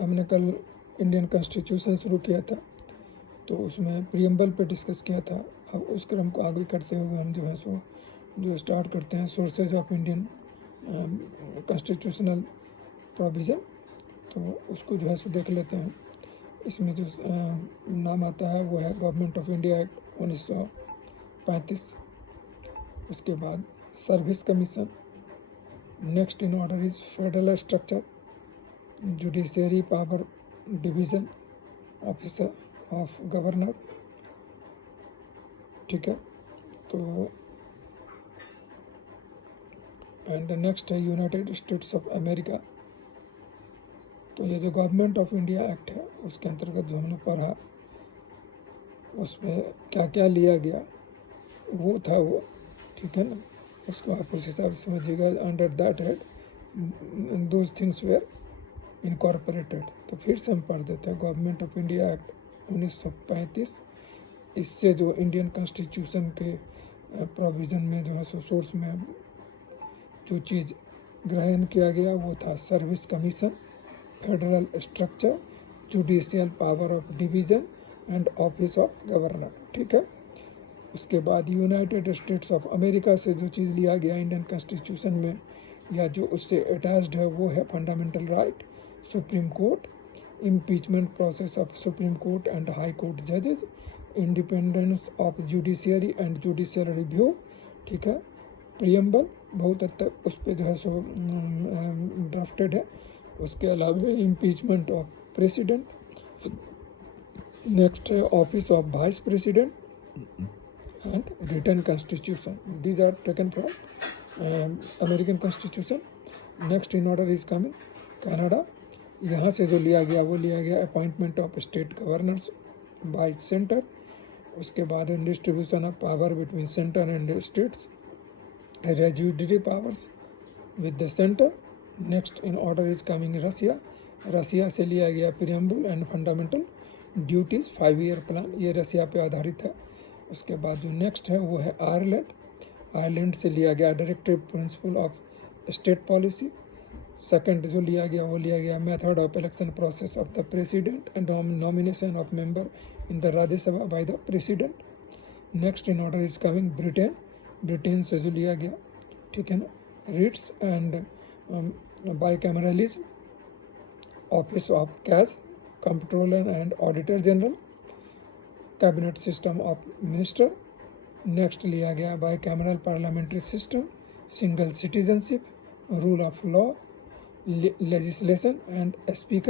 हमने कल Indian constitution शुरू किया था, तो उसमें प्रीएम्बल पे डिस्कस किया था। अब उस क्रम को आगे करते हुए हम जो है सो जो स्टार्ट करते हैं sources of Indian constitutional provision, तो उसको जो है सो देख लेते हैं। इसमें जो नाम आता है वो है गवर्नमेंट ऑफ इंडिया एक्ट 1935। उसके बाद service commission. Next in order is federal structure, judiciary power division, officer of governor. ठीक है, तो एंड नेक्स्ट है यूनाइटेड स्टेट्स ऑफ अमेरिका। तो ये जो गवर्नमेंट ऑफ इंडिया एक्ट है उसके अंतर्गत जो हमने पढ़ा उसमें क्या क्या लिया गया वो था वो, ठीक है ना, उसको आप उस हिसाब से समझिएगा। Under that head those things were incorporated. तो फिर से हम पढ़ देते हैं गवर्नमेंट ऑफ इंडिया एक्ट 1935। इससे जो इंडियन कॉन्स्टिट्यूशन के प्रोविज़न में जो है सोर्स में जो चीज़ ग्रहण किया गया वो था service commission, federal structure, judicial power of division and office of governor. ठीक है, उसके बाद यूनाइटेड स्टेट्स ऑफ अमेरिका से जो चीज़ लिया गया इंडियन कॉन्स्टिट्यूशन में या जो उससे अटैच्ड है वो है fundamental right, Supreme Court, impeachment process of Supreme Court and High Court जजेस, independence of judiciary and judicial review. ठीक है, प्रियम्बल बहुत हद तक उस पर जो है सो ड्राफ्टेड है। उसके अलावा इम्पीचमेंट ऑफ प्रेसिडेंट, नेक्स्ट है office of vice president and written constitution. These are taken from American constitution. Next in order is coming Canada. यहाँ से जो लिया गया वो लिया गया appointment of state governors by centre. उसके बाद distribution of power between centre and states, residuary powers with the centre. Next in order is coming Russia. Russia से लिया गया preamble and fundamental duties 5 year plan, ये Russia पे आधारित है। उसके बाद जो नेक्स्ट है वो है आयरलैंड। आयरलैंड से लिया गया directive principle of state policy. Second जो लिया गया वो लिया गया method of election process of the president and nomination of member in the Rajya Sabha by the president. Next in order is coming Britain. Britain से जो लिया गया, ठीक है ना, writs and bicameralism, office of cash controller and auditor general, cabinet system of minister. Next लिया गया bicameral parliamentary system, single citizenship, rule of law, legislation and speaker.